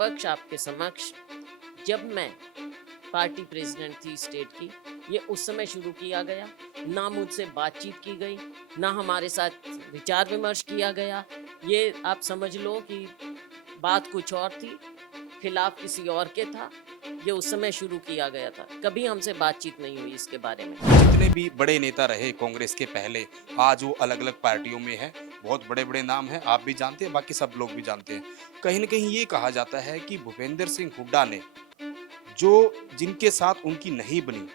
निष्पक्ष आपके समक्ष, जब मैं पार्टी प्रेसिडेंट थी स्टेट की, ये उस समय शुरू किया गया। ना मुझसे बातचीत की गई, ना हमारे साथ विचार विमर्श किया गया। ये आप समझ लो कि बात कुछ और थी, खिलाफ किसी और के था। ये उस समय शुरू किया गया था, कभी हमसे बातचीत नहीं हुई इसके बारे में। जितने भी बड़े नेता रहे कांग्रेस के पहले, आज वो अलग अलग पार्टियों में हैं। बहुत बड़े बड़े नाम हैं, आप भी जानते हैं, बाकी सब लोग भी जानते हैं। कहीं ना कहीं ये कहा जाता है कि भूपेंद्र सिंह हुड्डा ने जो जिनके साथ उनकी नहीं बनी,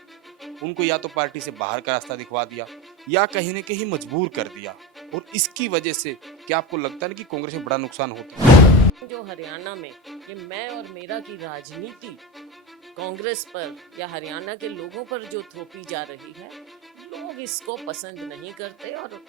उनको या तो पार्टी से बाहर का रास्ता दिखवा दिया या कहीं ना कहीं मजबूर कर दिया। और इसकी वजह से क्या आपको लगता है ना कि कांग्रेस में बड़ा नुकसान होता है? जो हरियाणा में ये मैं और मेरा की राजनीति कांग्रेस पर या हरियाणा के लोगों पर जो थोपी जा रही है, लोग इसको पसंद नहीं करते और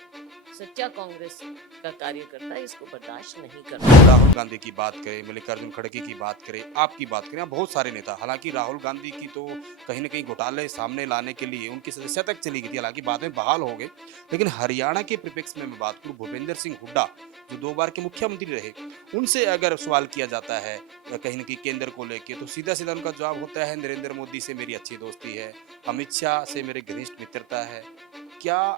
सच्चा कांग्रेस का कार्यकर्ता इसको बर्दाश्त नहीं करता। राहुल गांधी की बात करें, मल्लिकार्जुन खड़गे की बात करें, आपकी बात करें, बहुत सारे नेता, हालांकि राहुल गांधी की तो कहीं ना कहीं घोटाले सामने लाने के लिए उनकी सदस्यता तक चली गई थी, हालांकि बाद में बहाल हो गए। लेकिन हरियाणा के परिप्रेक्ष्य में मैं बात करूं, भूपेंद्र सिंह हुड्डा जो 2 बार के मुख्यमंत्री रहे, उनसे अगर सवाल किया जाता है कहीं ना कहीं केंद्र को लेके, तो सीधा सीधा उनका जवाब होता है नरेंद्र मोदी से मेरी अच्छी दोस्ती है, अमित शाह से मेरे घनिष्ठ मित्रता है। क्या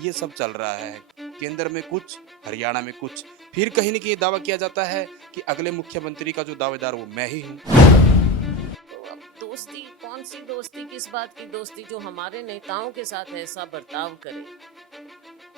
ये सब चल रहा है? केंद्र में कुछ, हरियाणा में कुछ, फिर कहीं न कहीं दावा किया जाता है कि अगले मुख्यमंत्री का जो दावेदार वो मैं ही हूँ। तो अब दोस्ती कौन सी दोस्ती, किस बात की दोस्ती? जो हमारे नेताओं के साथ ऐसा बर्ताव करे,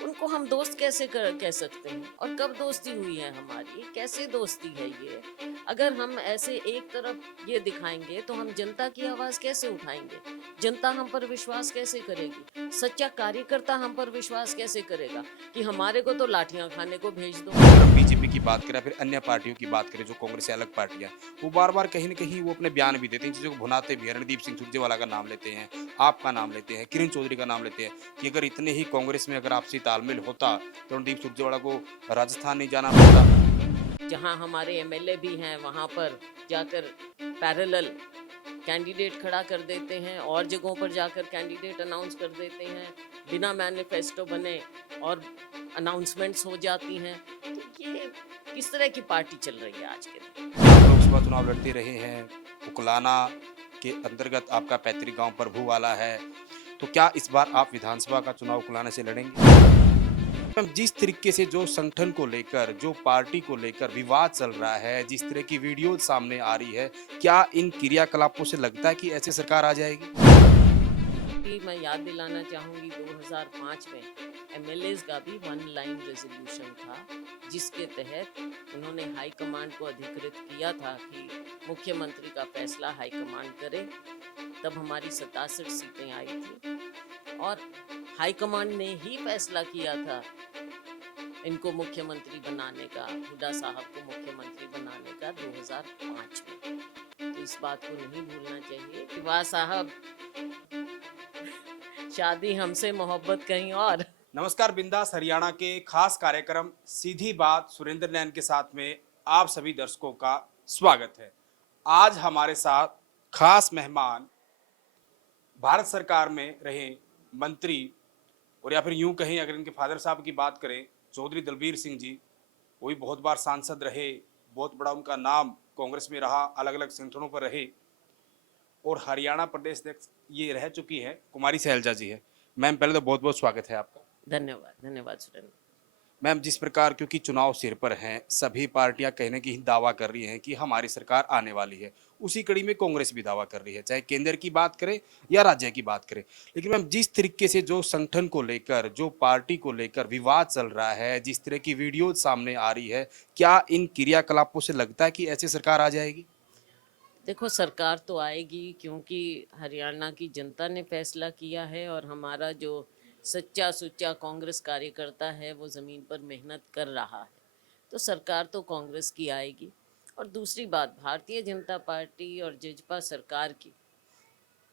उनको हम दोस्त कैसे कह सकते हैं? और कब दोस्ती हुई है हमारी? कैसे दोस्ती है ये? अगर हम ऐसे एक तरफ ये दिखाएंगे तो हम जनता की आवाज कैसे उठाएंगे? जनता हम पर विश्वास कैसे करेगी? सच्चा कार्यकर्ता हम पर विश्वास कैसे करेगा कि हमारे को तो लाठियां खाने को भेज दो? अगर हम बीजेपी की बात करें, फिर अन्य पार्टियों की बात करें जो कांग्रेस से अलग पार्टियाँ हैं, वो बार-बार कहीं न कहीं वो अपने बयान भी देते हैं, इन चीज़ों को भुनाते भी हैं। रणदीप सिंह सुरजेवाला का नाम लेते हैं, आपका नाम लेते हैं, किरण चौधरी का नाम लेते हैं कि अगर इतने ही कांग्रेस में अगर आपसी तालमेल होता, तो रणदीप सुरजेवाला को राजस्थान नहीं जाना पड़ता। जहां हमारे एमएलए भी हैं वहां पर जाकर पैरेलल कैंडिडेट खड़ा कर देते हैं और जगहों पर जाकर कैंडिडेट अनाउंस कर देते हैं, बिना मैनिफेस्टो बने और अनाउंसमेंट्स हो जाती हैं। तो ये किस तरह की पार्टी चल रही है आज के दिन? आप लोकसभा चुनाव लड़ते रहे हैं, उकलाना के अंतर्गत आपका पैतृक गाँव प्रभुवाला है, तो क्या इस बार आप विधानसभा का चुनाव उकलाने से लड़ेंगे? मैम, जिस तरीके से जो संगठन को लेकर, जो पार्टी को लेकर विवाद चल रहा है, जिस तरह की वीडियो सामने आ रही है, क्या इन क्रियाकलापों से लगता है कि ऐसी सरकार आ जाएगी? कि मैं याद दिलाना चाहूंगी 2005 में एमएलएज का भी वन लाइन रेजोल्यूशन था, जिसके तहत उन्होंने हाई कमांड को अधिकृत किया था कि मुख्यमंत्री का फैसला हाई कमांड करे। तब हमारी 67 सीटें आई थी और हाई कमांड ने ही फैसला किया था इनको मुख्यमंत्री बनाने का, हुड्डा साहब को मुख्यमंत्री बनाने का 2005 में। तो इस बात को नहीं भूलना चाहिए कि वाह साहब, शादी हमसे मोहब्बत कहीं और। नमस्कार, बिंदास हरियाणा के खास कार्यक्रम सीधी बात सुरेंद्र नैन के साथ में आप सभी दर्शकों का स्वागत है। आज हमारे साथ खास मेहमान भारत सरकार में रहे मंत्री, और या फिर यूं कहें अगर इनके फादर साहब की बात करें, चौधरी दलबीर सिंह जी, वो भी बहुत बार सांसद रहे, बहुत बड़ा उनका नाम कांग्रेस में रहा, अलग अलग संगठनों पर रहे, और हरियाणा प्रदेश अध्यक्ष ये रह चुकी है कुमारी सैलजा जी है। मैम, पहले तो बहुत बहुत स्वागत है आपका। धन्यवाद, धन्यवाद सुरेंद्र। मैम, जिस प्रकार क्योंकि चुनाव सिर पर हैं, सभी पार्टियां कहीं ना कहीं दावा कर रही हैं कि हमारी सरकार आने वाली है, उसी कड़ी में कांग्रेस भी दावा कर रही है, चाहे केंद्र की बात करें या राज्य की बात करें। लेकिन मैम, जिस तरीके से जो संगठन को लेकर, जो पार्टी को लेकर विवाद चल रहा है, जिस तरह की वीडियो सामने आ रही है, क्या इन क्रियाकलापों से लगता है कि ऐसी सरकार आ जाएगी? देखो, सरकार तो आएगी क्योंकि हरियाणा की जनता ने फैसला किया है और हमारा जो सच्चा सुच्चा कांग्रेस कार्यकर्ता है वो ज़मीन पर मेहनत कर रहा है। तो सरकार तो कांग्रेस की आएगी। और दूसरी बात, भारतीय जनता पार्टी और जजपा सरकार की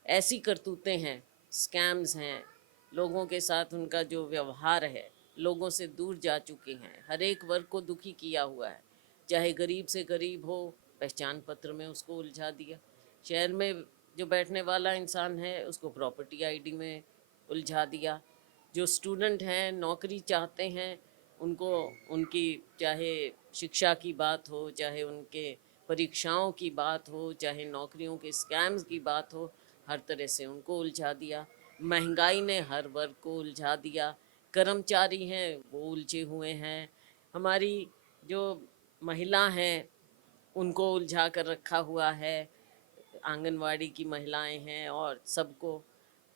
ऐसी करतूतें हैं, स्कैम्स हैं, लोगों के साथ उनका जो व्यवहार है, लोगों से दूर जा चुके हैं, हर एक वर्ग को दुखी किया हुआ है। चाहे गरीब से गरीब हो, पहचान पत्र में उसको उलझा दिया। शहर में जो बैठने वाला इंसान है उसको प्रॉपर्टी आईडी में उलझा दिया। जो स्टूडेंट हैं, नौकरी चाहते हैं, उनको उनकी चाहे शिक्षा की बात हो, चाहे उनके परीक्षाओं की बात हो, चाहे नौकरियों के स्कैम्स की बात हो, हर तरह से उनको उलझा दिया। महंगाई ने हर वर्ग को उलझा दिया। कर्मचारी हैं वो उलझे हुए हैं। हमारी जो महिला हैं उनको उलझा कर रखा हुआ है। आंगनवाड़ी की महिलाएं हैं और सबको।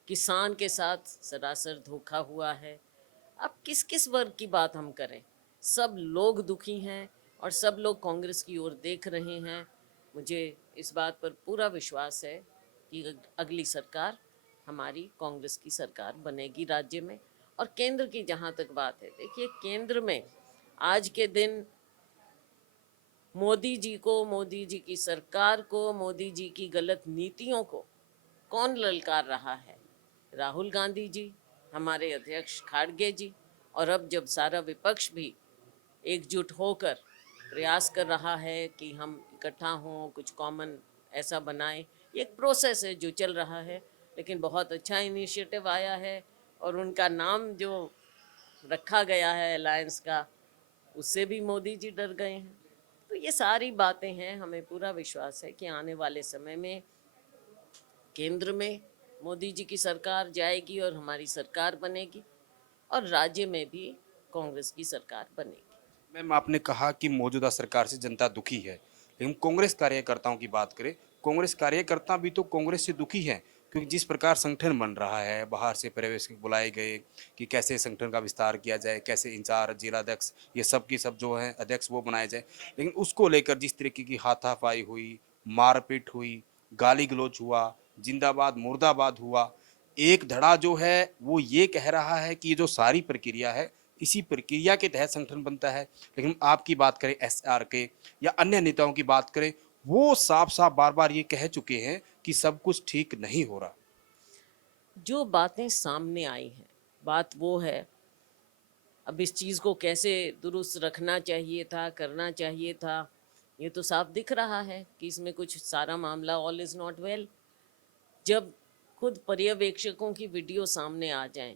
किसान के साथ सरासर धोखा हुआ है। अब किस किस वर्ग की बात हम करें? सब लोग दुखी हैं और सब लोग कांग्रेस की ओर देख रहे हैं। मुझे इस बात पर पूरा विश्वास है कि अगली सरकार हमारी कांग्रेस की सरकार बनेगी राज्य में। और केंद्र की जहाँ तक बात है, देखिए केंद्र में आज के दिन मोदी जी को, मोदी जी की सरकार को, मोदी जी की गलत नीतियों को कौन ललकार रहा है? राहुल गांधी जी, हमारे अध्यक्ष खाड़गे जी। और अब जब सारा विपक्ष भी एकजुट होकर प्रयास कर रहा है कि हम इकट्ठा हों, कुछ कॉमन ऐसा बनाएं, ये एक प्रोसेस है जो चल रहा है। लेकिन बहुत अच्छा इनिशिएटिव आया है और उनका नाम जो रखा गया है अलायंस का, उससे भी मोदी जी डर गए हैं। तो ये सारी बातें हैं। हमें पूरा विश्वास है कि आने वाले समय में केंद्र में मोदी जी की सरकार जाएगी और हमारी सरकार बनेगी और राज्य में भी कांग्रेस की सरकार बनेगी। मैम, आपने कहा कि मौजूदा सरकार से जनता दुखी है, लेकिन कांग्रेस कार्यकर्ताओं की बात करें, कांग्रेस कार्यकर्ता भी तो कांग्रेस से दुखी हैं, क्योंकि जिस प्रकार संगठन बन रहा है, बाहर से पर्यवेक्षक बुलाए गए कि कैसे संगठन का विस्तार किया जाए, कैसे इंचार्ज, जिलाध्यक्ष, ये सब की सब जो है अध्यक्ष वो बनाए जाए, लेकिन उसको लेकर जिस तरीके की हाथापाई हुई, मारपीट हुई, गाली गलौज हुआ, जिंदाबाद मुर्दाबाद हुआ, एक धड़ा जो है वो ये कह रहा है कि ये जो सारी प्रक्रिया है, इसी प्रक्रिया के तहत संगठन बनता है। लेकिन आपकी बात करें एसआर के या अन्य नेताओं की बात करें, वो साफ साफ बार बार ये कह चुके हैं कि सब कुछ ठीक नहीं हो रहा। जो बातें सामने आई हैं, बात वो है, अब इस चीज़ को कैसे दुरुस्त रखना चाहिए था, करना चाहिए था, ये तो साफ दिख रहा है कि इसमें कुछ सारा मामला ऑल इज़ नॉट वेल। जब खुद पर्यवेक्षकों की वीडियो सामने आ जाए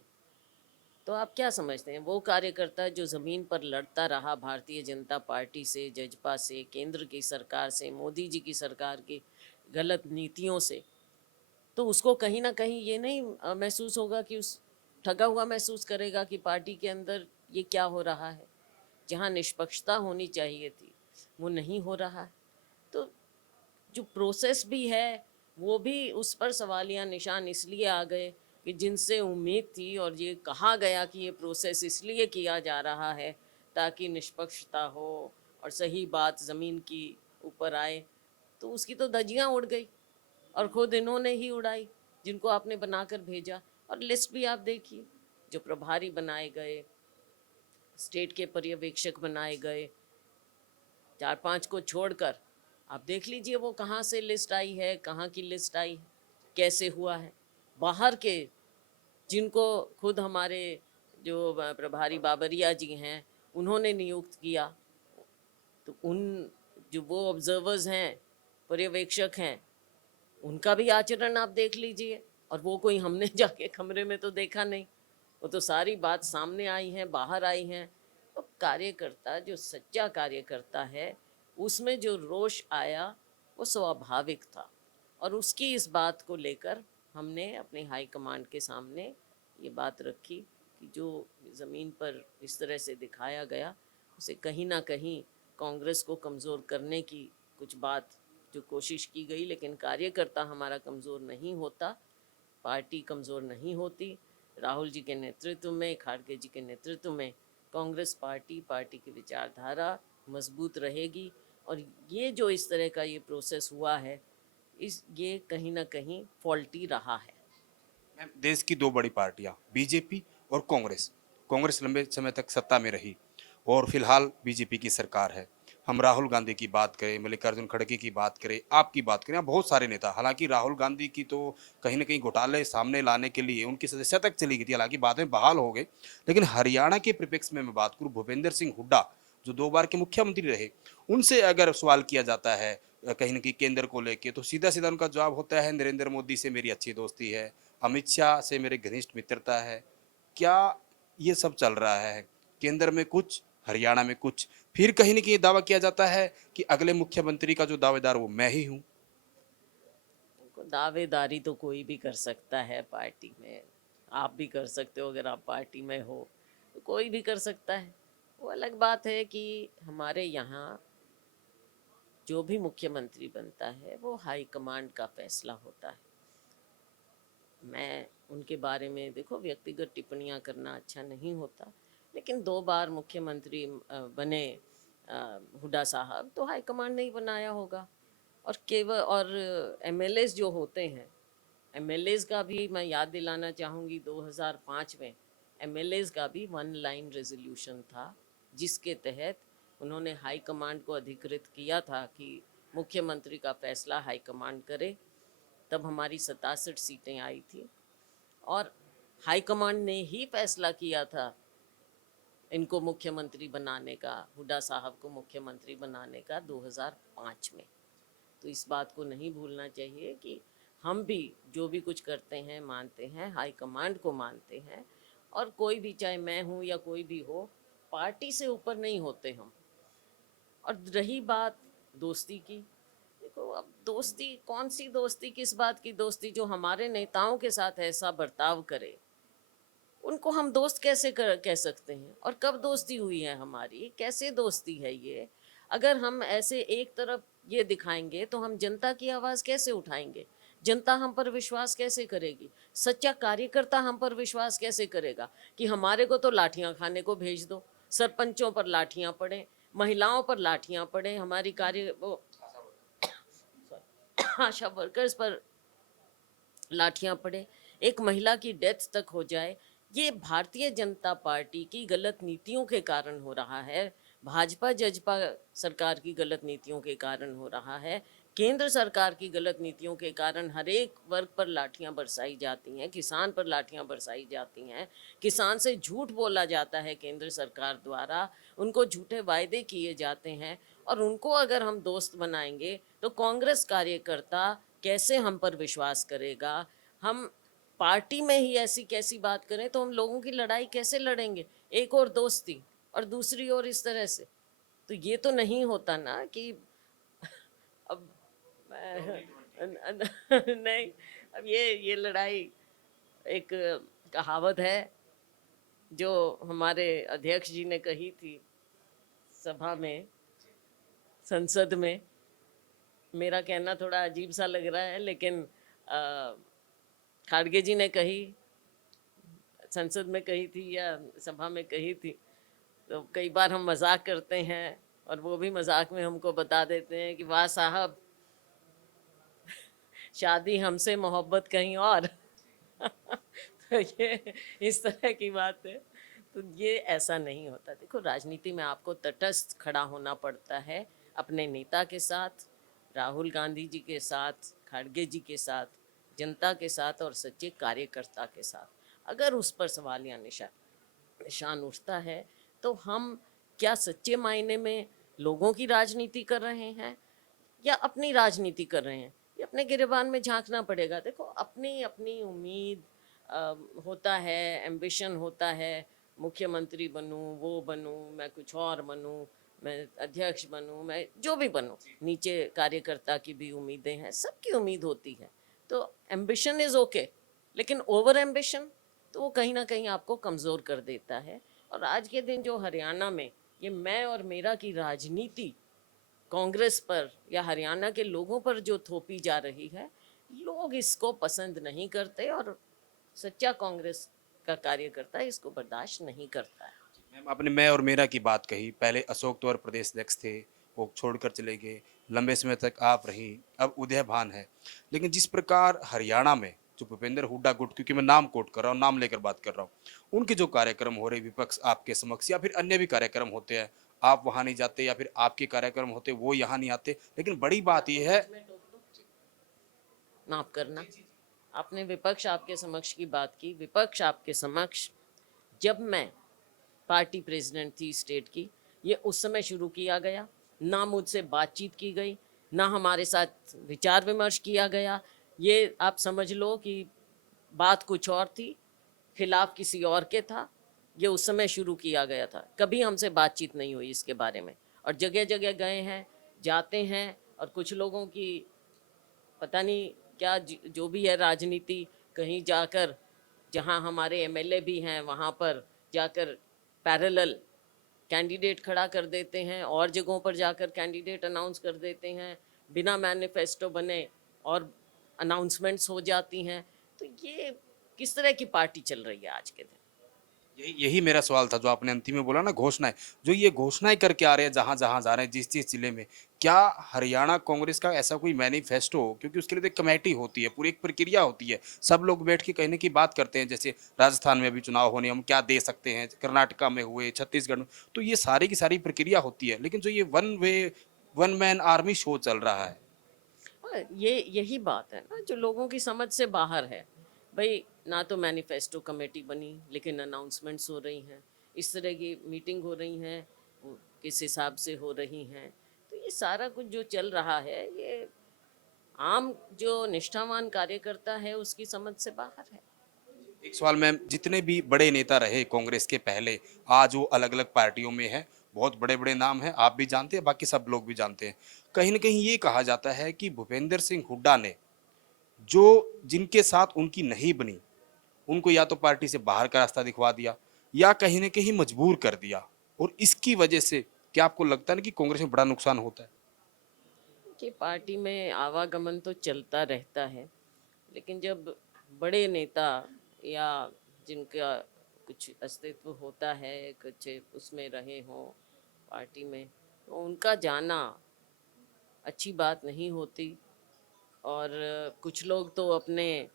तो आप क्या समझते हैं? वो कार्यकर्ता जो ज़मीन पर लड़ता रहा भारतीय जनता पार्टी से, जजपा से, केंद्र की सरकार से, मोदी जी की सरकार की गलत नीतियों से, तो उसको कहीं ना कहीं ये नहीं महसूस होगा कि उस ठगा हुआ महसूस करेगा कि पार्टी के अंदर ये क्या हो रहा है? जहाँ निष्पक्षता होनी चाहिए थी वो नहीं हो रहा है। तो जो प्रोसेस भी है वो भी उस पर सवालिया निशान इसलिए आ गए कि जिनसे उम्मीद थी और ये कहा गया कि ये प्रोसेस इसलिए किया जा रहा है ताकि निष्पक्षता हो और सही बात ज़मीन की ऊपर आए, तो उसकी तो धज्जियाँ उड़ गई और खुद इन्होंने ही उड़ाई जिनको आपने बनाकर भेजा। और लिस्ट भी आप देखिए, जो प्रभारी बनाए गए, स्टेट के पर्यवेक्षक बनाए गए, 4-5 को छोड़कर आप देख लीजिए वो कहाँ से लिस्ट आई है, कहाँ की लिस्ट आई है, कैसे हुआ है। बाहर के जिनको खुद हमारे जो प्रभारी बाबरिया जी हैं उन्होंने नियुक्त किया, तो उन जो वो ऑब्जर्वर्स हैं, पर्यवेक्षक हैं, उनका भी आचरण आप देख लीजिए। और वो कोई हमने जाके कमरे में तो देखा नहीं, वो तो सारी बात सामने आई है, बाहर आई है। तो कार्यकर्ता जो सच्चा कार्यकर्ता है उसमें जो रोष आया वो स्वाभाविक था। और उसकी इस बात को लेकर हमने अपने हाई कमांड के सामने ये बात रखी कि जो ज़मीन पर इस तरह से दिखाया गया उसे कहीं ना कहीं कांग्रेस को कमज़ोर करने की कुछ बात जो कोशिश की गई, लेकिन कार्यकर्ता हमारा कमज़ोर नहीं होता, पार्टी कमज़ोर नहीं होती। राहुल जी के नेतृत्व में, खाड़गे जी के नेतृत्व में कांग्रेस पार्टी, पार्टी की विचारधारा मजबूत रहेगी। और ये जो इस तरह का ये प्रोसेस हुआ है, इस ये कहीं ना कहीं फॉल्टी रहा है। मैम, देश की दो बड़ी पार्टियां बीजेपी और कांग्रेस, कांग्रेस लंबे समय तक सत्ता में रही और फिलहाल बीजेपी की सरकार है। हम राहुल गांधी की बात करें, मल्लिकार्जुन खड़गे की बात करें, आपकी बात करें, बहुत सारे नेता, हालांकि राहुल गांधी की तो कहीं ना कहीं घोटाले सामने लाने के लिए उनकी सदस्यता तक चली गई थी, हालांकि बाद में बहाल हो गए। लेकिन हरियाणा के परिप्रेक्ष्य में मैं बात करूं, भूपेंद्र सिंह हुड्डा जो 2 बार के मुख्यमंत्री रहे, उनसे अगर सवाल किया जाता है कहीं ना कहीं केंद्र को लेके, तो सीधा सीधा उनका जवाब होता है नरेंद्र मोदी से मेरी अच्छी दोस्ती है, अमित शाह से मेरे घनिष्ठ मित्रता है। क्या ये सब चल रहा है? केंद्र में कुछ, हरियाणा में कुछ, फिर कहीं न कहीं ये दावा किया जाता है कि अगले मुख्यमंत्री का जो दावेदार वो मैं ही हूँ। दावेदारी तो कोई भी कर सकता है पार्टी में। आप भी कर सकते हो, अगर आप पार्टी में हो तो कोई भी कर सकता है। वो अलग बात है कि हमारे यहाँ जो भी मुख्यमंत्री बनता है वो हाई कमांड का फैसला होता है। मैं उनके बारे में देखो व्यक्तिगत टिप्पणियां करना अच्छा नहीं होता, लेकिन 2 बार मुख्यमंत्री बने हुड्डा साहब, तो हाईकमांड ने ही बनाया होगा। और केवल और एमएलएस जो होते हैं, एमएलएस का भी मैं याद दिलाना चाहूँगी, 2005 में एमएलएस का भी 1 लाइन रेजोल्यूशन था, जिसके तहत उन्होंने हाई कमांड को अधिकृत किया था कि मुख्यमंत्री का फैसला हाई कमांड करे। तब हमारी 67 सीटें आई थी और हाई कमांड ने ही फैसला किया था इनको मुख्यमंत्री बनाने का, हुड्डा साहब को मुख्यमंत्री बनाने का 2005 में। तो इस बात को नहीं भूलना चाहिए कि हम भी जो भी कुछ करते हैं मानते हैं, हाई कमांड को मानते हैं। और कोई भी, चाहे मैं हूँ या कोई भी हो, पार्टी से ऊपर नहीं होते हम। और रही बात दोस्ती की, देखो अब दोस्ती कौन सी दोस्ती, किस बात की दोस्ती? जो हमारे नेताओं के साथ ऐसा बर्ताव करे उनको हम दोस्त कैसे कह सकते हैं? और कब दोस्ती हुई है हमारी, कैसे दोस्ती है ये? अगर हम ऐसे एक तरफ ये दिखाएंगे तो हम जनता की आवाज़ कैसे उठाएंगे? जनता हम पर विश्वास कैसे करेगी? सच्चा कार्यकर्ता हम पर विश्वास कैसे करेगा कि हमारे को तो लाठियां खाने को भेज दो, सरपंचों पर लाठियां पड़े, महिलाओं पर लाठियां पड़े, हमारी आशा वर्कर्स पर लाठियां पड़े, एक महिला की डेथ तक हो जाए। ये भारतीय जनता पार्टी की गलत नीतियों के कारण हो रहा है, भाजपा जजपा सरकार की गलत नीतियों के कारण हो रहा है, केंद्र सरकार की गलत नीतियों के कारण हर एक वर्ग पर लाठियां बरसाई जाती हैं, किसान पर लाठियां बरसाई जाती हैं, किसान से झूठ बोला जाता है केंद्र सरकार द्वारा, उनको झूठे वायदे किए जाते हैं। और उनको अगर हम दोस्त बनाएंगे तो कांग्रेस कार्यकर्ता कैसे हम पर विश्वास करेगा? हम पार्टी में ही ऐसी कैसी बात करें तो हम लोगों की लड़ाई कैसे लड़ेंगे? एक और दोस्ती और दूसरी ओर इस तरह से, तो ये तो नहीं होता ना कि अब नहीं, अब ये लड़ाई, एक कहावत है जो हमारे अध्यक्ष जी ने कही थी सभा में, संसद में। मेरा कहना थोड़ा अजीब सा लग रहा है, लेकिन खाड़गे जी ने कही, संसद में कही थी या सभा में कही थी। तो कई बार हम मजाक करते हैं और वो भी मजाक में हमको बता देते हैं कि वाह साहब, शादी हमसे मोहब्बत कहीं और। तो ये इस तरह की बात है। तो ये ऐसा नहीं होता। देखो राजनीति में आपको तटस्थ खड़ा होना पड़ता है, अपने नेता के साथ, राहुल गांधी जी के साथ, खड़गे जी के साथ, जनता के साथ और सच्चे कार्यकर्ता के साथ। अगर उस पर सवालिया निशान उठता है तो हम क्या सच्चे मायने में लोगों की राजनीति कर रहे हैं या अपनी राजनीति कर रहे हैं? ये अपने गिरेबान में झांकना पड़ेगा। देखो अपनी अपनी उम्मीद होता है, एम्बिशन होता है, मुख्यमंत्री बनूं, वो बनूं, मैं कुछ और बनूं, मैं अध्यक्ष बनूं, मैं जो भी बनूं। नीचे कार्यकर्ता की भी उम्मीदें हैं, सबकी उम्मीद होती है। तो एम्बिशन इज़ ओके, लेकिन ओवर एम्बिशन तो वो कहीं ना कहीं आपको कमज़ोर कर देता है। और आज के दिन जो हरियाणा में ये मैं और मेरा की राजनीति कांग्रेस पर या हरियाणा के लोगों पर जो थोपी जा रही है, लोग इसको पसंद नहीं करते और सच्चा कांग्रेस का कार्यकर्ता इसको बर्दाश्त नहीं करता है। मैम आपने मैं और मेरा की बात कही, पहले अशोक तंवर प्रदेश अध्यक्ष थे, वो छोड़कर चले गए, लंबे समय तक आप रहीं, अब उदय भान है। लेकिन जिस प्रकार हरियाणा में जो भूपेंद्र हुड्डा गुट, क्योंकि मैं नाम कोट कर रहा हूँ, नाम लेकर बात कर रहा हूँ, उनके जो कार्यक्रम हो रहे विपक्ष आपके समक्ष या फिर अन्य भी कार्यक्रम होते हैं, आप वहाँ नहीं जाते या फिर आपके कार्यक्रम होते वो यहाँ नहीं आते। लेकिन बड़ी बात यह है, माफ करना, आपने विपक्ष आपके समक्ष की बात की। विपक्ष आपके समक्ष जब मैं पार्टी प्रेसिडेंट थी स्टेट की, ये उस समय शुरू किया गया। ना मुझसे बातचीत की गई, ना हमारे साथ विचार विमर्श किया गया। ये आप समझ लो कि बात कुछ और थी, खिलाफ किसी और के था। ये उस समय शुरू किया गया था, कभी हमसे बातचीत नहीं हुई इसके बारे में। और जगह जगह गए हैं, जाते हैं, और कुछ लोगों की पता नहीं क्या जो भी है राजनीति, कहीं जाकर जहां हमारे एमएलए भी हैं वहां पर जाकर पैरेलल कैंडिडेट खड़ा कर देते हैं, और जगहों पर जाकर कैंडिडेट अनाउंस कर देते हैं, बिना मैनिफेस्टो बने और अनाउंसमेंट्स हो जाती हैं। तो ये किस तरह की पार्टी चल रही है आज के दिन? यही यही मेरा सवाल था जो आपने अंतिम में बोला ना, घोषणाएं, जो ये घोषणाएं करके आ रहे हैं जहां जहां जा रहे हैं जिस जिस जिले में, क्या हरियाणा कांग्रेस का ऐसा कोई मैनिफेस्टो हो? क्योंकि उसके लिए तो एक कमेटी होती है, पूरी एक प्रक्रिया होती है, सब लोग बैठ के कहने की बात करते हैं, जैसे राजस्थान में अभी चुनाव होने, हम क्या दे सकते हैं, कर्नाटका में हुए, छत्तीसगढ़ में, तो ये सारी की सारी प्रक्रिया होती है, लेकिन जो ये one way one man army show चल रहा है। हाँ, ये यही बात है ना जो लोगों की समझ से बाहर है। भाई, ना तो मैनिफेस्टो कमेटी बनी, लेकिन अनाउंसमेंट्स हो रही हैं, इस तरह की मीटिंग हो रही हैं, वो किस हिसाब से हो रही हैं। तो ये सारा कुछ जो चल रहा है, ये आम जो निष्ठावान कार्यकर्ता है उसकी समझ से बाहर है। एक सवाल मैम, जितने भी बड़े नेता रहे कांग्रेस के पहले, आज वो अलग अलग पार्टियों में हैं, बहुत बड़े बड़े नाम हैं, आप भी जानते हैं, बाकी सब लोग भी जानते हैं। कहीं ना कहीं ये कहा जाता है कि भूपेंद्र सिंह हुड्डा ने जो जिनके साथ उनकी नहीं बनी, उनको या तो पार्टी से बाहर का रास्ता दिखवा दिया या कहीं ना कहीं मजबूर कर दिया, और इसकी वजह से क्या आपको लगता है ना कि कांग्रेस में बड़ा नुकसान होता है? कि पार्टी में आवागमन तो चलता रहता है, लेकिन जब बड़े नेता या जिनका कुछ अस्तित्व होता है, कुछ उसमें रहे हों पार्टी में, तो उनका जाना अच्छी बात नहीं होती। और कुछ लोग तो अपने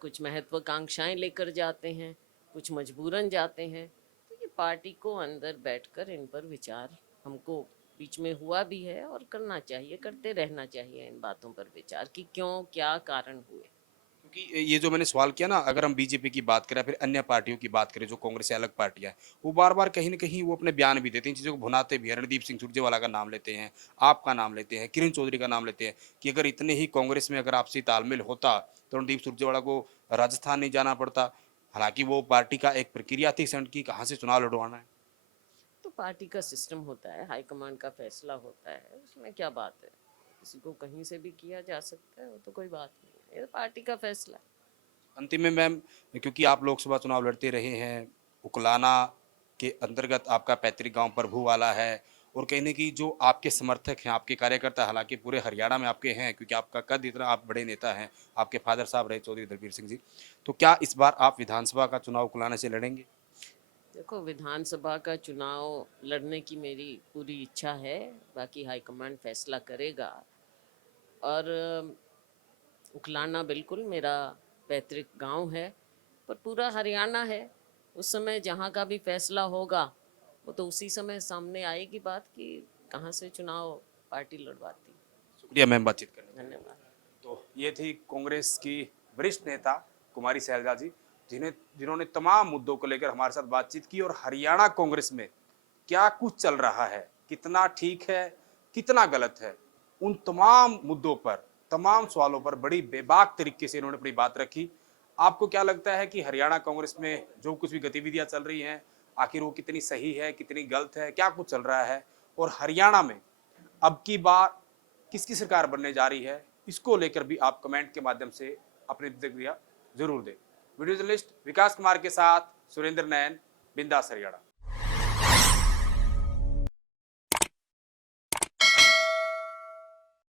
कुछ महत्वाकांक्षाएं लेकर जाते हैं, कुछ मजबूरन जाते हैं। तो ये पार्टी को अंदर बैठकर इन पर विचार हमको बीच में हुआ भी है, और करना चाहिए, करते रहना चाहिए इन बातों पर विचार कि क्यों क्या कारण हुए। क्योंकि ये जो मैंने सवाल किया ना, अगर हम बीजेपी की बात करें फिर अन्य पार्टियों की बात करें जो कांग्रेस से अलग पार्टियां हैं, वो बार बार कहीं ना कहीं वो अपने बयान भी देते हैं, इन चीज़ों को भुनाते भी हैं, रणदीप सिंह सुरजेवाला का नाम लेते हैं, आपका नाम लेते हैं, किरण चौधरी का नाम लेते हैं, कि अगर इतने ही कांग्रेस में अगर आपसी तालमेल होता तो रणदीप सुरजेवाला को राजस्थान नहीं जाना पड़ता। हालांकि वो पार्टी का एक प्रक्रिया थी सेंट की कहाँ से चुनाव लड़वाना है। तो पार्टी का सिस्टम होता है, हाईकमांड का फैसला होता है, उसमें क्या बात है? किसी को कहीं से भी किया जा सकता है, वो तो कोई बात नहीं है, ये पार्टी का फैसला है। अंतिम में मैम, क्योंकि आप लोकसभा चुनाव लड़ते रहे हैं, उकलाना के अंतर्गत आपका पैतृक गांव प्रभुवाला है, और कहीं न कहीं जो आपके समर्थक हैं, आपके कार्यकर्ता, हालांकि पूरे हरियाणा में आपके हैं, क्योंकि आपका कद इतना, आप बड़े नेता हैं, आपके फादर साहब रहे चौधरी दलबीर सिंह जी, तो क्या इस बार आप विधानसभा का चुनाव उकलाने से लड़ेंगे? देखो, विधानसभा का चुनाव लड़ने की मेरी पूरी इच्छा है, बाकी हाईकमांड फैसला करेगा। और उकलाना बिल्कुल मेरा पैतृक गांव है, पर पूरा हरियाणा है। उस समय जहां का भी फैसला होगा, वो तो उसी समय सामने आएगी बात कि कहाँ से चुनाव पार्टी लड़वाती। शुक्रिया मैम बातचीत करने के लिए। धन्यवाद। तो ये थी कांग्रेस की वरिष्ठ नेता कुमारी सैलजा जी, जिन्होंने तमाम मुद्दों को लेकर हमारे साथ बातचीत की, और हरियाणा कांग्रेस में क्या कुछ चल रहा है, कितना ठीक है, कितना गलत है, उन तमाम मुद्दों पर, तमाम सवालों पर बड़ी बेबाक तरीके से इन्होंने अपनी बात रखी। आपको क्या लगता है कि हरियाणा कांग्रेस में जो कुछ भी गतिविधियां चल रही हैं, आखिर वो कितनी सही है, कितनी गलत है, क्या कुछ चल रहा है, और हरियाणा में अब की बार किसकी सरकार बनने जा रही है, इसको लेकर भी आप कमेंट के माध्यम से अपनी प्रतिक्रिया जरूर दें। वीडियो जर्नलिस्ट विकास कुमार के साथ सुरेंद्र नयन, बिंदास हरियाणा।